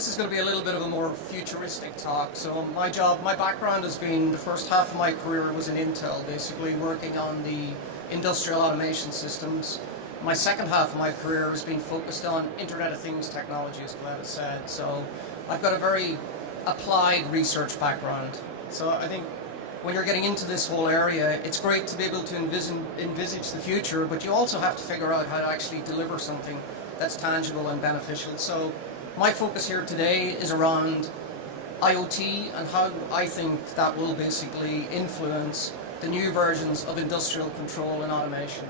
this is going to be a little bit of a more futuristic talk. So my background has been, the first half of my career was in Intel, basically working on the industrial automation systems. My second half of my career has been focused on Internet of Things technology, as Glenn has said. So I've got a very applied research background. So I think when you're getting into this whole area, it's great to be able to envisage the future, but you also have to figure out how to actually deliver something that's tangible and beneficial. So my focus here today is around IoT and how I think that will basically influence the new versions of industrial control and automation.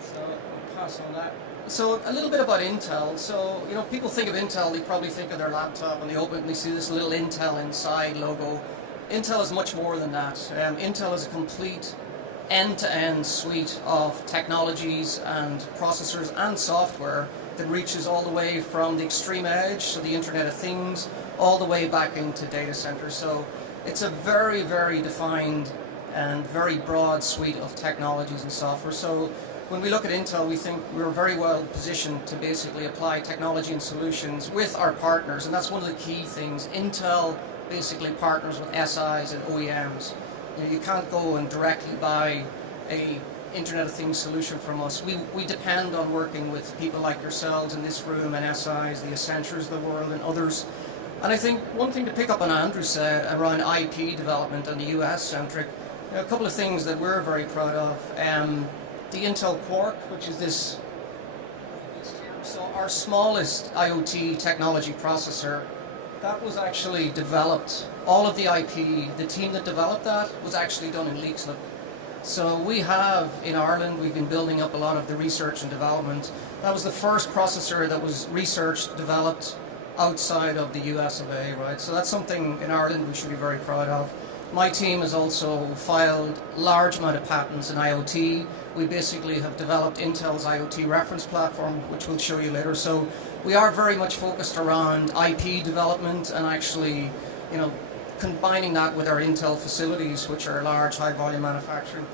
So I'll pass on that. So a little bit about Intel. So, you know, people think of Intel, they probably think of their laptop and they open it and they see this little Intel inside logo. Intel is much more than that. Intel is a complete end-to-end suite of technologies and processors and software that reaches all the way from the extreme edge, so the Internet of Things, all the way back into data centers. So it's a very, very defined and very broad suite of technologies and software. So when we look at Intel, we think we're very well positioned to basically apply technology and solutions with our partners, and that's one of the key things. Intel basically partners with SIs and OEMs. You know, you can't go and directly buy a Internet of Things solution from us. We depend on working with people like yourselves in this room and SIs, the Accentures of the world and others. And I think one thing to pick up on Andrew said around IP development and the US centric, you know, a couple of things that we're very proud of. The Intel Quark, which is this, so our smallest IoT technology processor, that was actually developed, all of the IP, the team that developed that was actually done in Leixlip. So we have, in Ireland, we've been building up a lot of the research and development. That was the first processor that was researched, developed outside of the US of A, right? So that's something in Ireland we should be very proud of. My team has also filed large amount of patents in IoT. We basically have developed Intel's IoT reference platform, which we'll show you later. So we are very much focused around IP development and actually, you know, combining that with our Intel facilities, which are large, high-volume manufacturing.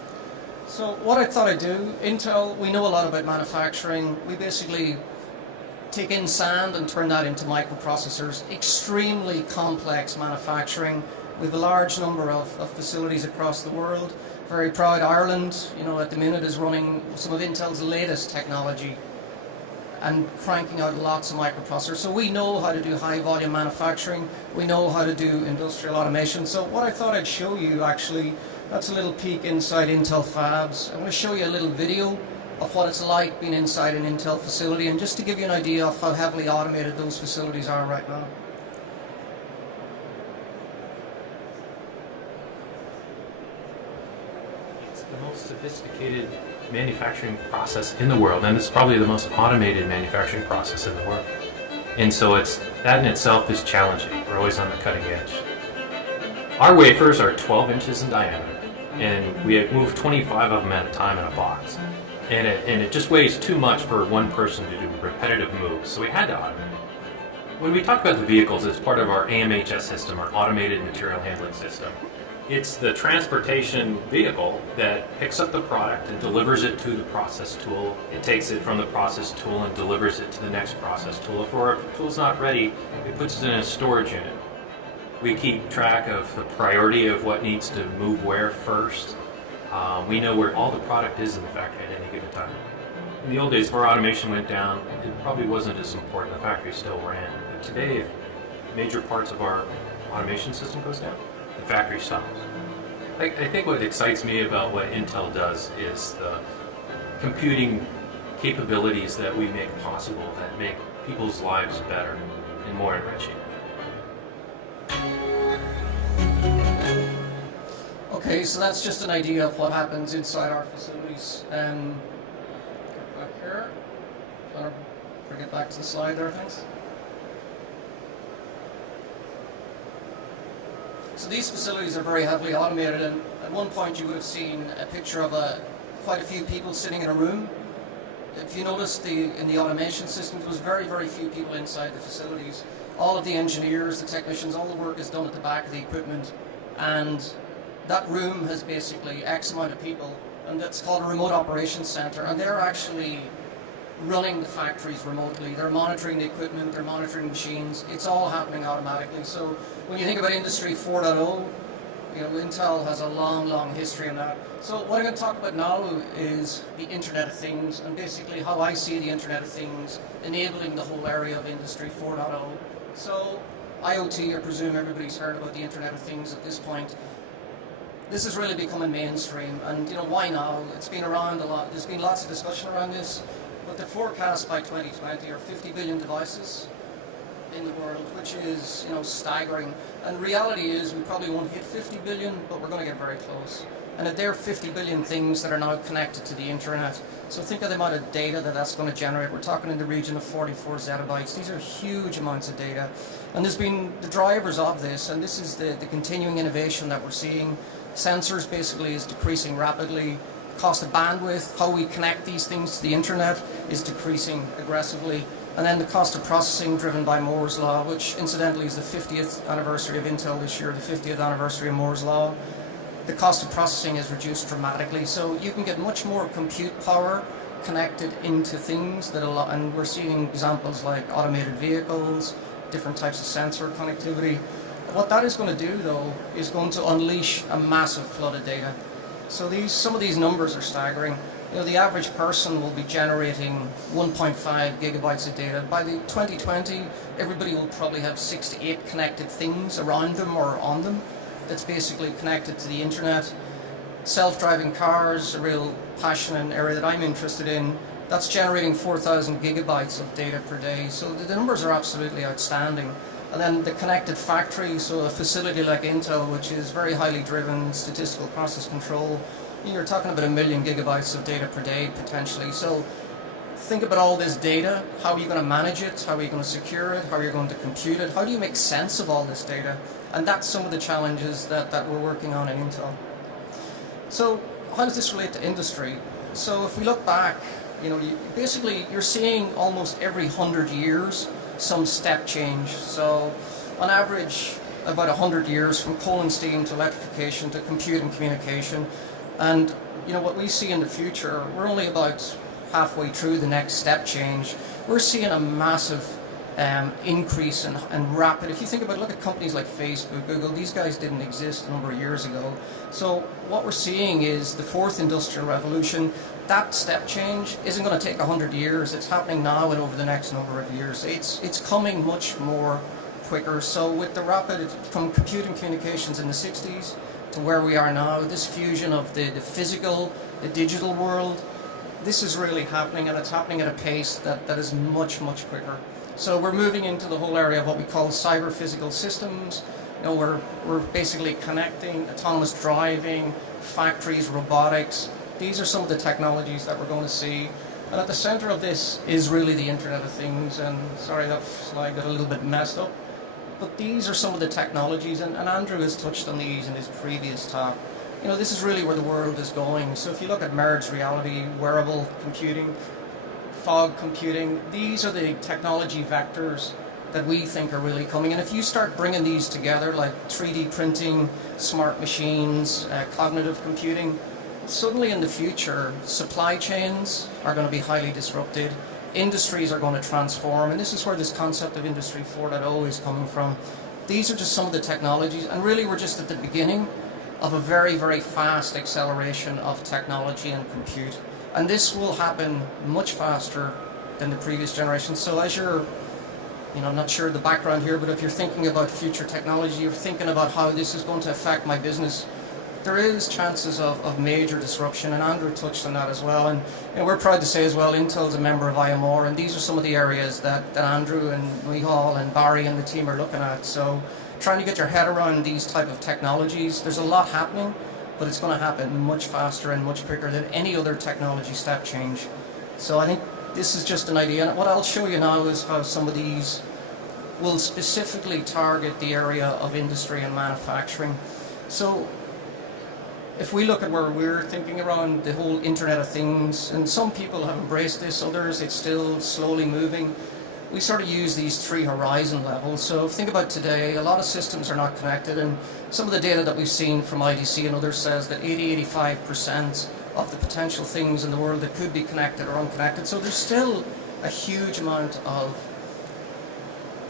So what I thought I'd do, Intel, we know a lot about manufacturing. We basically take in sand and turn that into microprocessors. Extremely complex manufacturing. We have a large number of facilities across the world. Very proud Ireland, you know, at the minute is running some of Intel's latest technology and cranking out lots of microprocessors. So we know how to do high volume manufacturing. We know how to do industrial automation. So what I thought I'd show you actually, that's a little peek inside Intel fabs. I'm going to show you a little video of what it's like being inside an Intel facility, and just to give you an idea of how heavily automated those facilities are right now. The most sophisticated manufacturing process in the world, and it's probably the most automated manufacturing process in the world. And so that in itself is challenging. We're always on the cutting edge. Our wafers are 12 inches in diameter, and we move 25 of them at a time in a box. And it just weighs too much for one person to do repetitive moves, so we had to automate it. When we talk about the vehicles, it's part of our AMHS system, our Automated Material Handling System. It's the transportation vehicle that picks up the product and delivers it to the process tool. It takes it from the process tool and delivers it to the next process tool. If our tool's not ready, it puts it in a storage unit. We keep track of the priority of what needs to move where first. We know where all the product is in the factory at any given time. In the old days, if our automation went down, it probably wasn't as important. The factory still ran. But today, if major parts of our automation system goes down, the factory stops. I think what excites me about what Intel does is the computing capabilities that we make possible that make people's lives better and more enriching. Okay, so that's just an idea of what happens inside our facilities. Get back here. Bring it back to the slide there, thanks. So these facilities are very heavily automated, and at one point you would have seen a picture of quite a few people sitting in a room. If you notice in the automation system, there was very, very few people inside the facilities. All of the engineers, the technicians, all the work is done at the back of the equipment, and that room has basically X amount of people, and that's called a remote operations center, and they're actually running the factories remotely. They're monitoring the equipment, they're monitoring machines. It's all happening automatically. So when you think about Industry 4.0, Intel has a long, long history in that. So what I'm going to talk about now is the Internet of Things, and basically how I see the Internet of Things enabling the whole area of Industry 4.0. So IoT, I presume everybody's heard about the Internet of Things at this point. This is really becoming mainstream, and why now? It's been around a lot. There's been lots of discussion around this, but the forecast by 2020 are 50 billion devices in the world, which is staggering. And reality is we probably won't hit 50 billion, but we're going to get very close. And that there are 50 billion things that are now connected to the internet. So think of the amount of data that's going to generate. We're talking in the region of 44 zettabytes. These are huge amounts of data. And there's been the drivers of this, and this is the continuing innovation that we're seeing. Sensors basically is decreasing rapidly. Cost of bandwidth, how we connect these things to the internet, is decreasing aggressively. And then the cost of processing driven by Moore's Law, which incidentally is the 50th anniversary of Intel this year, the 50th anniversary of Moore's Law. The cost of processing is reduced dramatically, so you can get much more compute power connected into things and we're seeing examples like automated vehicles, different types of sensor connectivity. What that is going to do though is going to unleash a massive flood of data. So some of these numbers are staggering. The average person will be generating 1.5 gigabytes of data. By the 2020, everybody will probably have 6 to 8 connected things around them or on them that's basically connected to the internet. Self-driving cars, a real passion and area that I'm interested in, that's generating 4,000 gigabytes of data per day. So the numbers are absolutely outstanding. And then the connected factory, so a facility like Intel, which is very highly driven, statistical process control, you're talking about 1 million gigabytes of data per day potentially. So think about all this data. How are you going to manage it? How are you going to secure it? How are you going to compute it? How do you make sense of all this data? And that's some of the challenges that we're working on in Intel. So how does this relate to industry? So if we look back, basically you're seeing almost every 100 years some step change. So on average, about 100 years from coal and steam to electrification to compute and communication. And what we see in the future, we're only about halfway through the next step change. We're seeing a massive increase and rapid. If you think about, look at companies like Facebook, Google, these guys didn't exist a number of years ago. So what we're seeing is the fourth industrial revolution. That step change isn't going to take 100 years. It's happening now and over the next number of years. It's coming much more quicker. So with the rapid, from compute and communications in the 60s to where we are now, this fusion of the physical, the digital world, this is really happening, and it's happening at a pace that is much, much quicker. So we're moving into the whole area of what we call cyber-physical systems. We're basically connecting autonomous driving, factories, robotics. These are some of the technologies that we're going to see. And at the center of this is really the Internet of Things. And sorry, that slide got a little bit messed up. But these are some of the technologies, and Andrew has touched on these in his previous talk. This is really where the world is going. So if you look at merged reality, wearable computing, fog computing, these are the technology vectors that we think are really coming. And if you start bringing these together, like 3D printing, smart machines, cognitive computing, suddenly in the future, supply chains are going to be highly disrupted. Industries are going to transform, and this is where this concept of Industry 4.0 is coming from. These are just some of the technologies, and really we're just at the beginning of a very, very fast acceleration of technology and compute. And this will happen much faster than the previous generation. So as you're, I'm not sure the background here, but if you're thinking about future technology, you're thinking about how this is going to affect my business, there is chances of major disruption, and Andrew touched on that as well. And we're proud to say as well, Intel's a member of IMR, and these are some of the areas that Andrew and Mihal and Barry and the team are looking at. So trying to get your head around these type of technologies, there's a lot happening, but it's going to happen much faster and much quicker than any other technology step change. So I think this is just an idea. And what I'll show you now is how some of these will specifically target the area of industry and manufacturing. So if we look at where we're thinking around the whole Internet of Things, and some people have embraced this, others it's still slowly moving, we sort of use these 3 horizon levels. So think about today, a lot of systems are not connected, and some of the data that we've seen from IDC and others says that 80-85% of the potential things in the world that could be connected or unconnected. So there's still a huge amount of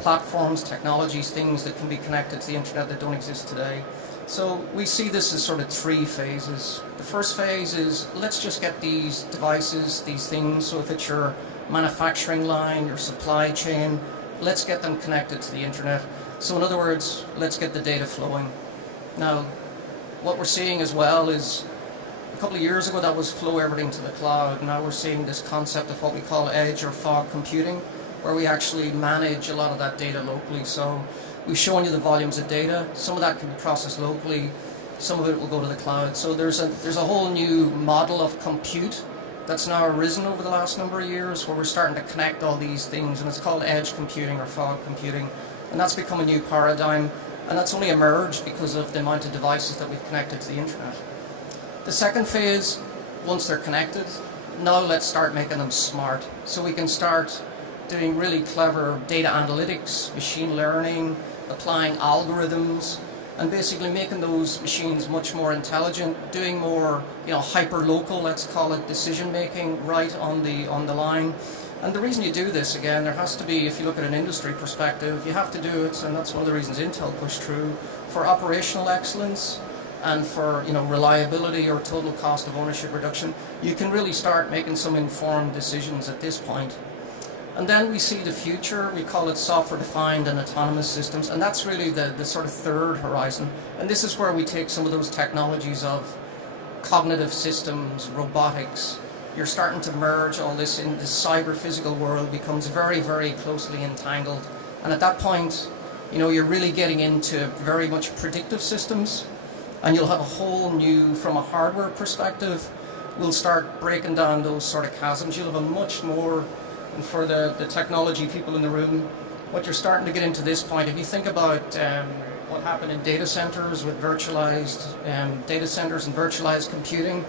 platforms, technologies, things that can be connected to the internet that don't exist today. So we see this as sort of three phases. The first phase is, let's just get these devices, these things, so if it's your manufacturing line, your supply chain, let's get them connected to the internet. So in other words, let's get the data flowing. Now, what we're seeing as well is, a couple of years ago that was flow everything to the cloud. Now we're seeing this concept of what we call edge or fog computing, where we actually manage a lot of that data locally. So we've shown you the volumes of data. Some of that can be processed locally, some of it will go to the cloud. So there's a whole new model of compute that's now arisen over the last number of years, where we're starting to connect all these things, and it's called edge computing or fog computing, and that's become a new paradigm, and that's only emerged because of the amount of devices that we've connected to the internet. The second phase, once they're connected, now let's start making them smart, so we can start doing really clever data analytics, machine learning, applying algorithms, and basically making those machines much more intelligent, doing more, hyper-local, let's call it, decision making right on the line. And the reason you do this, again, there has to be, if you look at an industry perspective, you have to do it, and that's one of the reasons Intel pushed through, for operational excellence and for reliability or total cost of ownership reduction. You can really start making some informed decisions at this point. And then we see the future, we call it software-defined and autonomous systems, and that's really the sort of third horizon. And this is where we take some of those technologies of cognitive systems, robotics. You're starting to merge all this in the cyber-physical world, becomes very, very closely entangled. And at that point, you're really getting into very much predictive systems, and you'll have a whole new, from a hardware perspective, we'll start breaking down those sort of chasms. You'll have a much more, and for the technology people in the room, what you're starting to get into this point, if you think about what happened in data centers with virtualized data centers and virtualized computing,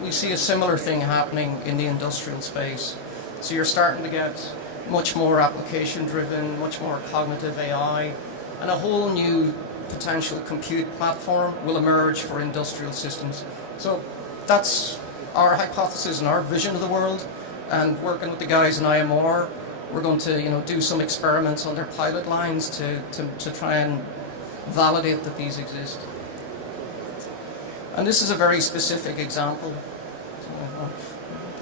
we see a similar thing happening in the industrial space. So you're starting to get much more application driven, much more cognitive AI, and a whole new potential compute platform will emerge for industrial systems. So that's our hypothesis and our vision of the world. And working with the guys in IMR, we're going to do some experiments on their pilot lines to try and validate that these exist. And this is a very specific example.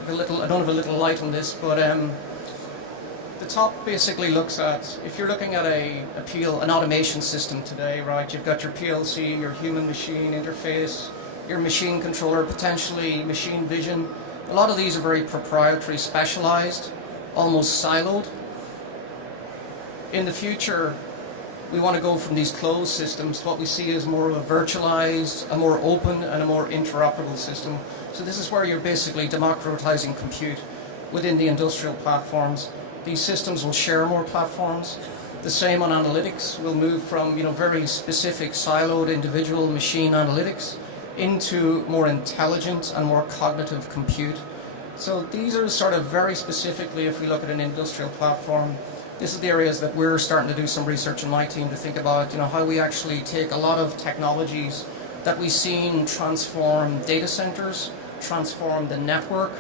I don't have a little light on this, but the top basically looks at, if you're looking at an automation system today, right? You've got your PLC, your human-machine interface, your machine controller, potentially machine vision. A lot of these are very proprietary, specialized, almost siloed. In the future, we want to go from these closed systems to what we see as more of a virtualized, a more open, and a more interoperable system. So this is where you're basically democratizing compute within the industrial platforms. These systems will share more platforms. The same on analytics. We'll move from very specific, siloed, individual machine analytics into more intelligent and more cognitive compute. So these are sort of very specifically, if we look at an industrial platform, this is the areas that we're starting to do some research in my team to think about, how we actually take a lot of technologies that we've seen transform data centers, transform the network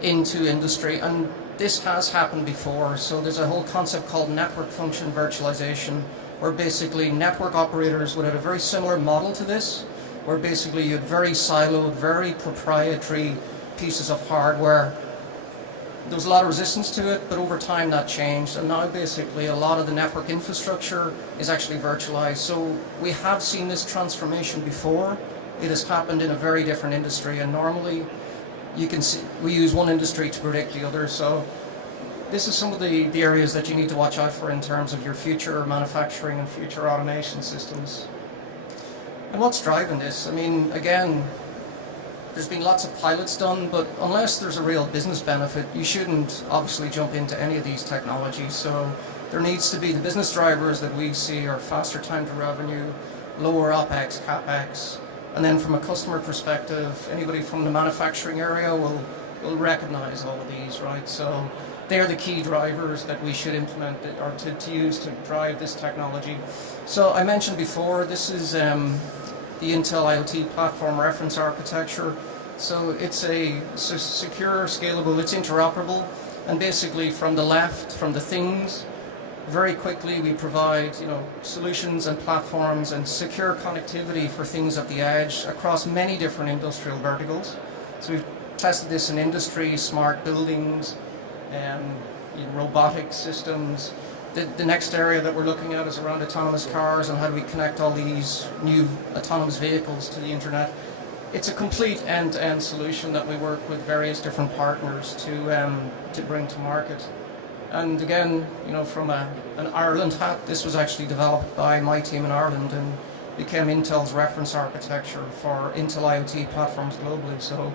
into industry. And this has happened before. So there's a whole concept called network function virtualization, where basically network operators would have a very similar model to this, where basically you had very siloed, very proprietary pieces of hardware. There was a lot of resistance to it, but over time that changed, and now basically a lot of the network infrastructure is actually virtualized. So we have seen this transformation before. It has happened in a very different industry, and normally you can see we use one industry to predict the other. So this is some of the areas that you need to watch out for in terms of your future manufacturing and future automation systems. And what's driving this? I mean, again, there's been lots of pilots done, but unless there's a real business benefit, you shouldn't obviously jump into any of these technologies. So there needs to be the business drivers that we see are faster time to revenue, lower OPEX, CAPEX, and then from a customer perspective, anybody from the manufacturing area will recognize all of these, right? So they're the key drivers that we should implement or to use to drive this technology. So I mentioned before, this is the Intel IoT platform reference architecture. So it's secure, scalable, it's interoperable, and basically from the left, from the things, very quickly we provide solutions and platforms and secure connectivity for things at the edge across many different industrial verticals. So we've tested this in industry, smart buildings, robotic systems. The next area that we're looking at is around autonomous cars and how do we connect all these new autonomous vehicles to the internet. It's a complete end-to-end solution that we work with various different partners to bring to market. And again, from an Ireland hat, this was actually developed by my team in Ireland and became Intel's reference architecture for Intel IoT platforms globally. So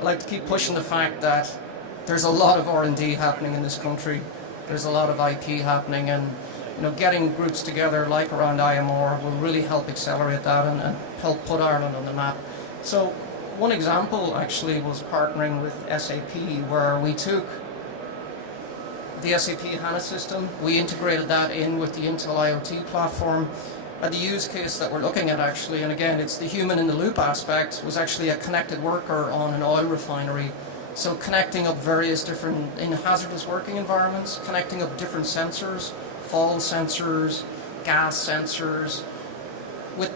I like to keep pushing the fact that there's a lot of R&D happening in this country. There's a lot of IP happening, and getting groups together like around IMR will really help accelerate that and help put Ireland on the map. So one example actually was partnering with SAP, where we took the SAP HANA system, we integrated that in with the Intel IoT platform. The use case that we're looking at actually, and again it's the human in the loop aspect, was actually a connected worker on an oil refinery. So connecting up various different, in hazardous working environments, connecting up different sensors, fall sensors, gas sensors. With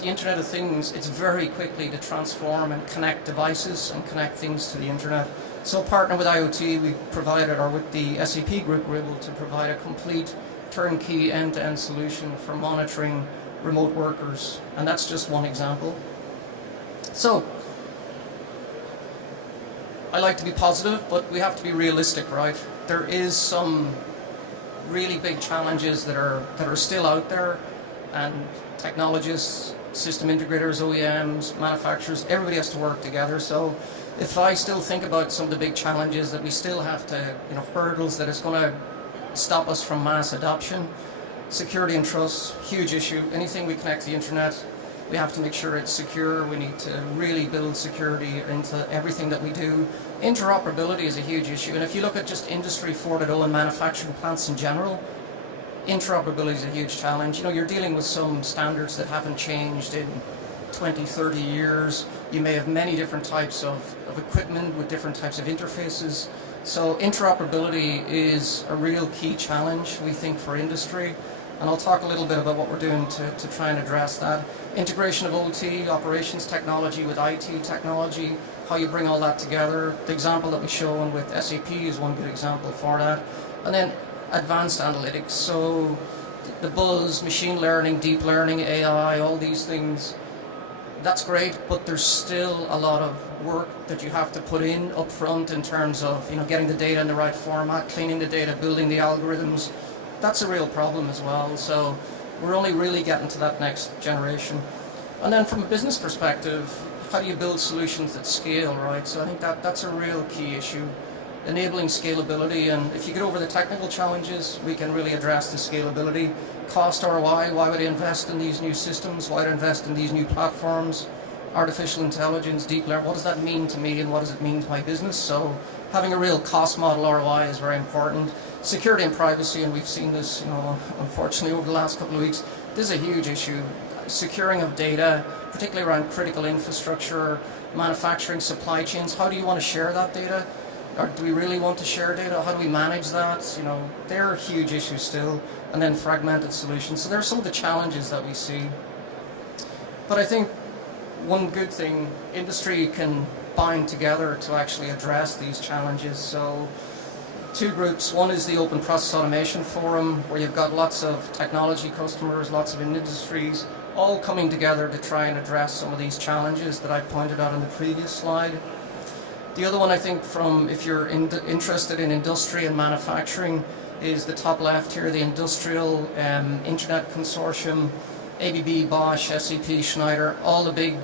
the Internet of Things, it's very quickly to transform and connect devices and connect things to the internet. So partner with IoT, we provided, or with the SAP group, we're able to provide a complete turnkey end-to-end solution for monitoring remote workers. And that's just one example. So, I like to be positive, but we have to be realistic, right? There is some really big challenges that are still out there, and technologists, system integrators, OEMs, manufacturers, everybody has to work together. So if I still think about some of the big challenges that we still have to, hurdles that is going to stop us from mass adoption, security and trust, huge issue. Anything we connect to the internet, we have to make sure it's secure. We need to really build security into everything that we do. Interoperability is a huge issue. And if you look at just Industry 4.0 and manufacturing plants in general, interoperability is a huge challenge. You're dealing with some standards that haven't changed in 20, 30 years. You may have many different types of equipment with different types of interfaces. So interoperability is a real key challenge, we think, for industry. And I'll talk a little bit about what we're doing to try and address that. Integration of OT, operations technology with IT technology, how you bring all that together. The example that we show with SAP is one good example for that. And then advanced analytics, so the buzz, machine learning, deep learning, AI, all these things, that's great, but there's still a lot of work that you have to put in up front in terms of getting the data in the right format, cleaning the data, building the algorithms. That's a real problem as well. So we're only really getting to that next generation. And then from a business perspective, how do you build solutions that scale, right? So I think that's a real key issue. Enabling scalability, and if you get over the technical challenges, we can really address the scalability. Cost ROI, why would I invest in these new systems? Why would I invest in these new platforms? Artificial intelligence, deep learning, what does that mean to me and what does it mean to my business? So having a real cost model ROI is very important. Security and privacy, and we've seen this, unfortunately over the last couple of weeks, this is a huge issue. Securing of data, particularly around critical infrastructure, manufacturing, supply chains, how do you want to share that data? Or do we really want to share data? How do we manage that? They're huge issues still. And then fragmented solutions. So there are some of the challenges that we see. But I think one good thing, industry can bind together to actually address these challenges. So two groups. One is the Open Process Automation Forum, where you've got lots of technology customers, lots of industries, all coming together to try and address some of these challenges that I pointed out in the previous slide. The other one, I think, if you're interested in industry and manufacturing, is the top left here, the Industrial Internet Consortium, ABB, Bosch, SAP, Schneider, all the big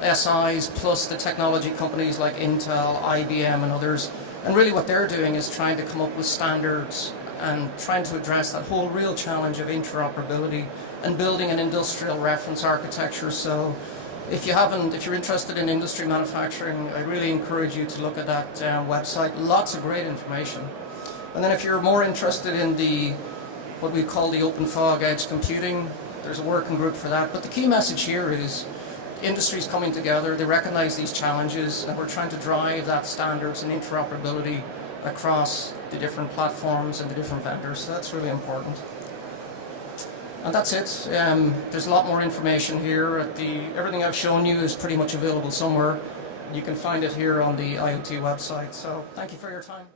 SIs, plus the technology companies like Intel, IBM, and others. And really what they're doing is trying to come up with standards and trying to address that whole real challenge of interoperability and building an industrial reference architecture. So if you're interested in industry manufacturing, I really encourage you to look at that website. Lots of great information. And then if you're more interested in what we call the open fog edge computing, there's a working group for that. But the key message here is industry's coming together, they recognize these challenges, and we're trying to drive that standards and interoperability across the different platforms and the different vendors. So that's really important. And that's it. There's a lot more information here. Everything I've shown you is pretty much available somewhere. You can find it here on the IoT website. So thank you for your time.